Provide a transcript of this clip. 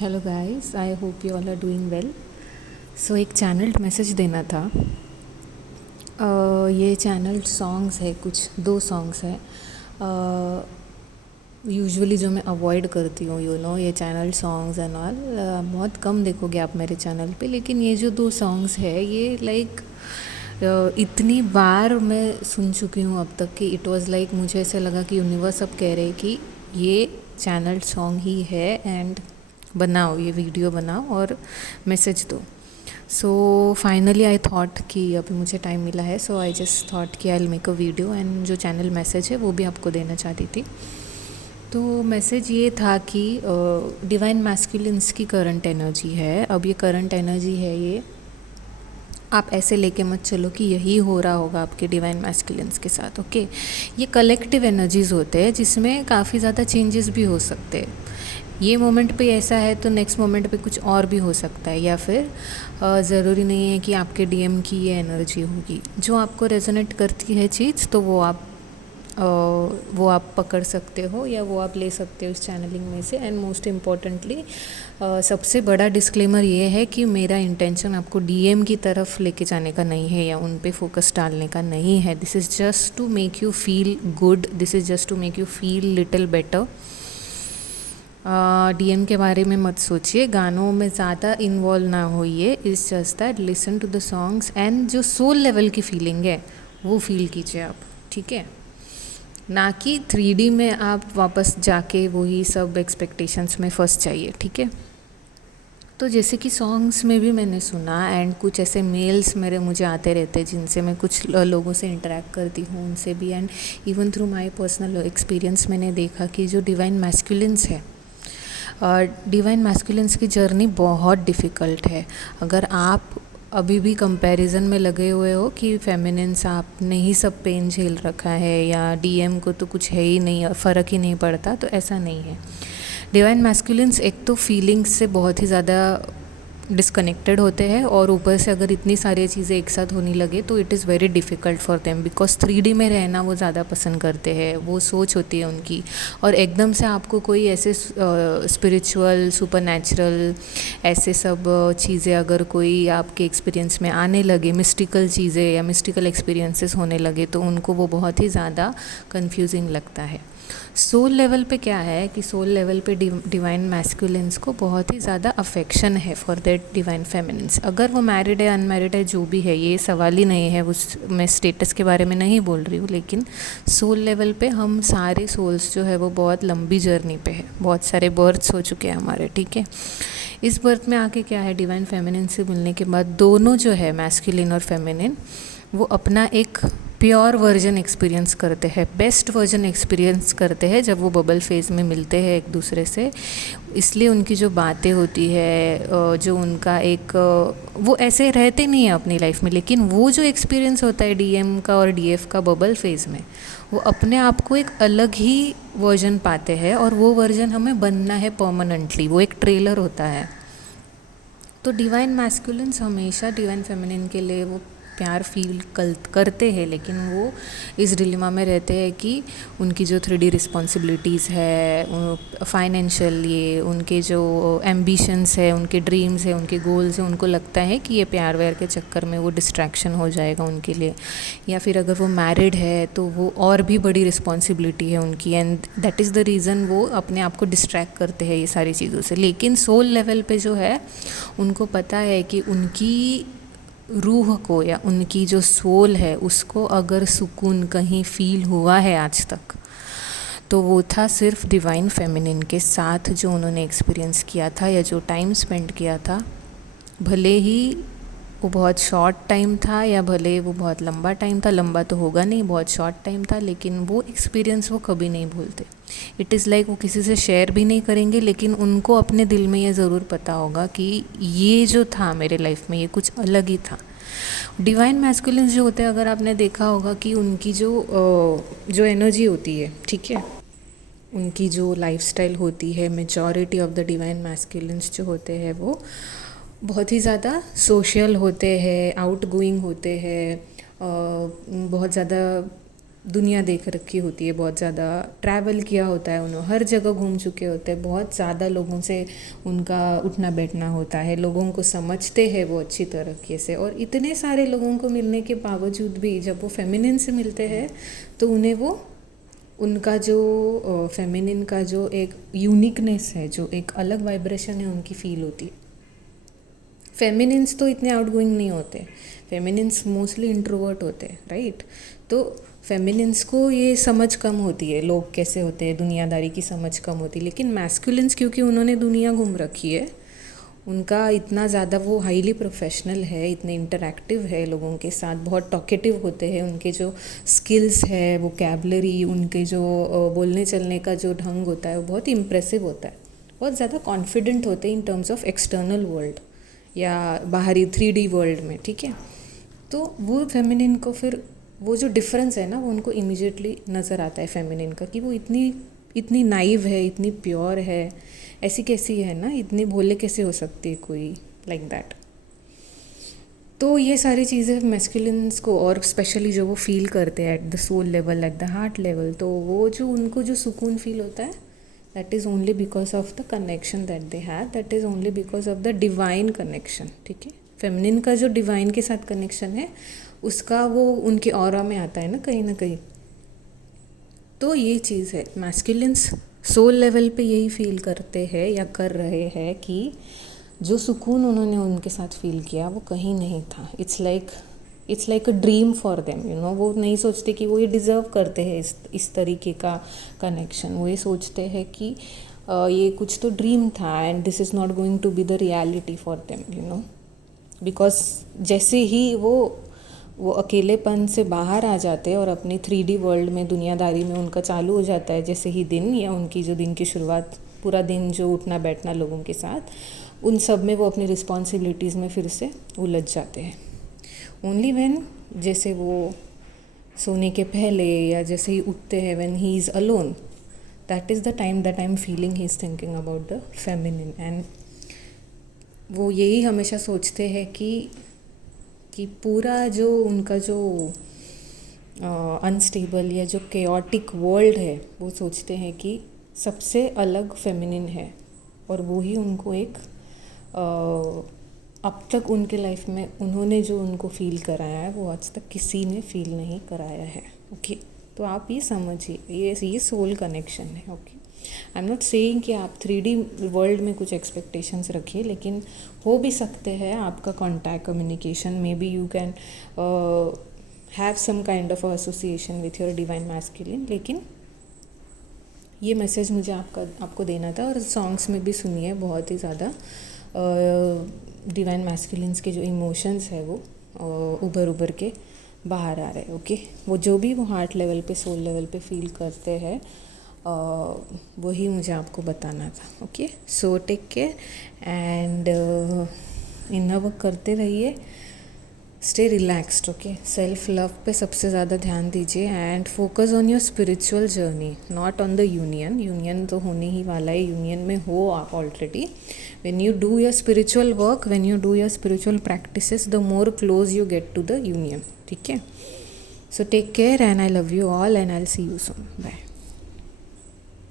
Hello guys, I hope you all are doing well. So एक channel message देना था। ये चैनल सॉन्ग्स है, कुछ दो सॉन्ग्स है यूजुअली जो मैं अवॉइड करती हूँ। ये चैनल सॉन्ग्स एंड ऑल बहुत कम देखोगे आप मेरे चैनल पे, लेकिन ये जो दो सॉन्ग्स है ये लाइक इतनी बार मैं सुन चुकी हूँ अब तक कि इट वाज लाइक मुझे ऐसा लगा कि यूनिवर्स अब कह रहे कि ये चैनल सॉन्ग ही है एंड बनाओ, ये वीडियो बनाओ और मैसेज दो। सो फाइनली आई थॉट कि अभी मुझे टाइम मिला है, सो आई जस्ट थॉट कि I will make a video and जो चैनल मैसेज है वो भी आपको देना चाहती थी। तो मैसेज ये था कि डिवाइन मैस्कुलिन्स की करंट एनर्जी है। अब ये करंट एनर्जी है, ये आप ऐसे लेके मत चलो कि यही हो रहा होगा आपके डिवाइन मैस्कुलिन्स के साथ। ओके, ये कलेक्टिव एनर्जीज़ होते हैं जिसमें काफ़ी ज़्यादा चेंजेस भी हो सकते हैं। ये मोमेंट पे ऐसा है तो नेक्स्ट मोमेंट पे कुछ और भी हो सकता है, या फिर ज़रूरी नहीं है कि आपके डीएम की ये एनर्जी होगी। जो आपको रेजोनेट करती है चीज़ तो वो आप पकड़ सकते हो या वो आप ले सकते हो इस चैनलिंग में से। एंड मोस्ट इम्पॉर्टेंटली सबसे बड़ा डिस्क्लेमर ये है कि मेरा इंटेंशन आपको डीएम की तरफ लेके जाने का नहीं है या उन पे फोकस डालने का नहीं है। This is just to make you feel good, this is just to make you feel little better. DM के बारे में मत सोचिए, गानों में ज़्यादा इन्वॉल्व ना होइए। It's just that listen to the songs and जो सोल लेवल की फीलिंग है वो फील कीजिए आप, ठीक है। ना कि 3D में आप वापस जाके वही सब एक्सपेक्टेशंस में फंस जाइए, ठीक है। तो जैसे कि सॉन्ग्स में भी मैंने सुना एंड कुछ ऐसे मेल्स मुझे आते रहते हैं जिनसे मैं कुछ लोगों से इंटरेक्ट करती हूँ, उनसे भी। And even through my personal experience मैंने देखा कि जो डिवाइन मैस्कुलिन्स है, डिवाइन मैस्कुलिन्स की जर्नी बहुत डिफ़िकल्ट है। अगर आप अभी भी कंपैरिजन में लगे हुए हो कि फेमिनिन्स आपने ही सब पेन झेल रखा है या डीएम को तो कुछ है ही नहीं, फ़र्क ही नहीं पड़ता, तो ऐसा नहीं है। डिवाइन मैस्कुलिन्स एक तो फीलिंग्स से बहुत ही ज़्यादा डिस्कनेक्टेड होते हैं और ऊपर से अगर इतनी सारी चीज़ें एक साथ होने लगे तो it is very difficult for them, because 3D में रहना वो ज़्यादा पसंद करते हैं। वो सोच होती है उनकी, और एकदम से आपको कोई ऐसे स्पिरिचुअल सुपर ऐसे सब चीज़ें अगर कोई आपके एक्सपीरियंस में आने लगे, मिस्टिकल चीज़ें या मिस्टिकल एक्सपीरियंसेस होने लगे, तो उनको वो बहुत ही ज़्यादा कन्फ्यूजिंग लगता है। सोल लेवल पे क्या है कि सोल लेवल पे डिवाइन मैस्कुलिन्स को बहुत ही ज़्यादा अफेक्शन है फॉर दैट डिवाइन फेमिनिन्स। अगर वो मैरिड है अनमैरिड है जो भी है ये सवाल ही नहीं है, उस मैं स्टेटस के बारे में नहीं बोल रही हूँ, लेकिन सोल लेवल पे हम सारे सोल्स जो है वो बहुत लंबी जर्नी पे है, बहुत सारे बर्थ्स हो चुके हैं हमारे, ठीक है। इस बर्थ में आके क्या है, डिवाइन फेमिनिन से मिलने के बाद दोनों जो है मैस्कुलिन और फेमिनिन वो अपना एक प्योर वर्जन एक्सपीरियंस करते हैं, बेस्ट वर्जन एक्सपीरियंस करते हैं जब वो बबल फेज़ में मिलते हैं एक दूसरे से। इसलिए उनकी जो बातें होती है, जो उनका एक वो ऐसे रहते नहीं हैं अपनी लाइफ में, लेकिन वो जो एक्सपीरियंस होता है डीएम का और डीएफ का बबल फेज़ में, वो अपने आप को एक अलग ही वर्जन पाते हैं और वो वर्जन हमें बनना है परमानेंटली। वो एक ट्रेलर होता है। तो डिवाइन मैस्कुलिन्स हमेशा डिवाइन फेमिनिन के लिए वो प्यार फील करते हैं, लेकिन वो इस डिलेमा में रहते हैं कि उनकी जो 3D रिस्पॉन्सिबिलिटीज़ है, फाइनेंशियल, ये उनके जो एम्बिशंस है, उनके ड्रीम्स है, उनके गोल्स हैं, उनको लगता है कि ये प्यार व्यार के चक्कर में वो डिस्ट्रैक्शन हो जाएगा उनके लिए। या फिर अगर वो मैरिड है तो वो और भी बड़ी रिस्पॉन्सिबिलिटी है उनकी, and that is the reason वो अपने आप को डिस्ट्रैक्ट करते हैं ये सारी चीज़ों से। लेकिन सोल लेवल पे जो है उनको पता है कि उनकी रूह को या उनकी जो सोल है उसको अगर सुकून कहीं फील हुआ है आज तक, तो वो था सिर्फ डिवाइन फेमिनिन के साथ जो उन्होंने एक्सपीरियंस किया था या जो टाइम स्पेंड किया था। भले ही वो बहुत शॉर्ट टाइम था या भले वो बहुत लंबा टाइम था, लंबा तो होगा नहीं, बहुत शॉर्ट टाइम था, लेकिन वो एक्सपीरियंस वो कभी नहीं भूलते। इट इज़ लाइक वो किसी से शेयर भी नहीं करेंगे, लेकिन उनको अपने दिल में ये ज़रूर पता होगा कि ये जो था मेरे लाइफ में ये कुछ अलग ही था। डिवाइन मैस्कुलिन्स जो होते हैं, अगर आपने देखा होगा कि उनकी जो एनर्जी होती है, ठीक है, उनकी जो लाइफस्टाइल होती है, majority of the divine masculines जो होते हैं वो बहुत ही ज़्यादा सोशल होते हैं, आउटगोइंग होते हैं, बहुत ज़्यादा दुनिया देख रखी होती है, बहुत ज़्यादा ट्रैवल किया होता है उन्होंने, हर जगह घूम चुके होते हैं, बहुत ज़्यादा लोगों से उनका उठना बैठना होता है, लोगों को समझते हैं वो अच्छी तरीके से। और इतने सारे लोगों को मिलने के बावजूद भी जब वो फेमिनिन से मिलते हैं तो उन्हें वो उनका जो फेमिनिन का जो एक यूनिकनेस है, जो एक अलग वाइब्रेशन है उनकी फील होती है। फेमिनिन्स तो इतने आउटगोइंग नहीं होते, फेमिनिन्स मोस्टली इंट्रोवर्ट होते हैं, राइट। तो फेमिनिन्स को ये समझ कम होती है, लोग कैसे होते हैं, दुनियादारी की समझ कम होती है। लेकिन मैस्कुलिन्स क्योंकि उन्होंने दुनिया घूम रखी है, उनका इतना ज़्यादा वो हाईली प्रोफेशनल है, इतने इंटरैक्टिव है लोगों के साथ, बहुत टॉकेटिव होते हैं, उनके जो स्किल्स है, वोकैबलरी, उनके जो बोलने चलने का जो ढंग होता है वो बहुत इम्प्रेसिव होता है, बहुत ज़्यादा कॉन्फिडेंट होते हैं in terms of external world या बाहरी 3D वर्ल्ड में, ठीक है। तो वो फेमिनिन को फिर वो जो डिफरेंस है ना वो उनको इमीडिएटली नज़र आता है फेमिनिन का, कि वो इतनी नाइव है, इतनी प्योर है, ऐसी कैसी है ना, इतनी भोले कैसे हो सकती है कोई, लाइक दैट। तो ये सारी चीज़ें मैस्कुलिन्स को, और स्पेशली जो वो फील करते हैं at the soul level, at the heart level, तो वो जो उनको जो सुकून फील होता है, that is only because of the connection that they have, that is only because of the divine connection, ठीक है। फेमिनिन का जो डिवाइन के साथ कनेक्शन है उसका वो उनके ऑरा में आता है ना कहीं। तो ये चीज़ है, मैस्कुलिन्स सोल लेवल पे यही फील करते हैं या कर रहे हैं कि जो सुकून उन्होंने उनके साथ फील किया वो कहीं नहीं था। It's like a dream for them, you no. वो नहीं सोचते कि वो ये डिज़र्व करते हैं इस तरीके का कनेक्शन। वो ये सोचते हैं कि ये कुछ तो ड्रीम था and this is not going to be the reality for them, you know. Because जैसे ही वो अकेलेपन से बाहर आ जाते हैं और अपनी 3D वर्ल्ड में, दुनियादारी में उनका चालू हो जाता है जैसे ही दिन, या उनकी जो दिन की शुरुआत, पूरा दिन जो उठना बैठना लोगों के साथ, उन सब में वो अपनी रिस्पॉन्सिबिलिटीज़ में फिर से उलझ जाते हैं। ओनली व्हेन, जैसे वो सोने के पहले या जैसे ही उठते हैं, when he is alone, that is the time that I am feeling he is thinking about the feminine. And वो यही हमेशा सोचते हैं कि पूरा जो उनका जो अनस्टेबल या जो केओटिक वर्ल्ड है, वो सोचते हैं कि सबसे अलग फेमिनिन है, और वो ही उनको एक अब तक उनके लाइफ में उन्होंने जो उनको फील कराया है वो आज तक किसी ने फील नहीं कराया है, ओके। तो आप ये समझिए, ये सोल कनेक्शन है, okay. I am not saying कि आप 3D वर्ल्ड में कुछ एक्सपेक्टेशंस रखिए, लेकिन हो भी सकते हैं आपका contact, communication, may be you can have some kind of association with your divine masculine. लेकिन ये मैसेज मुझे आपको देना था, और सॉन्ग्स में भी सुनिए, बहुत ही ज़्यादा डिवाइन मैस्कुलिन्स के जो इमोशंस है वो उभर के बाहर आ रहे हैं, ओके। वो जो भी वो हार्ट लेवल पे, सोल लेवल पे फील करते हैं, वही मुझे आपको बताना था, okay. So take care and inner work करते रहिए, stay relaxed, okay. Self love पे सबसे ज़्यादा ध्यान दीजिए and focus on your spiritual journey, not on the union तो होने ही वाला है, यूनियन में हो आप already. When you do your spiritual work, when you do your spiritual practices, the more close you get to the union, ठीक है। So take care and I love you all and I will see you soon, bye.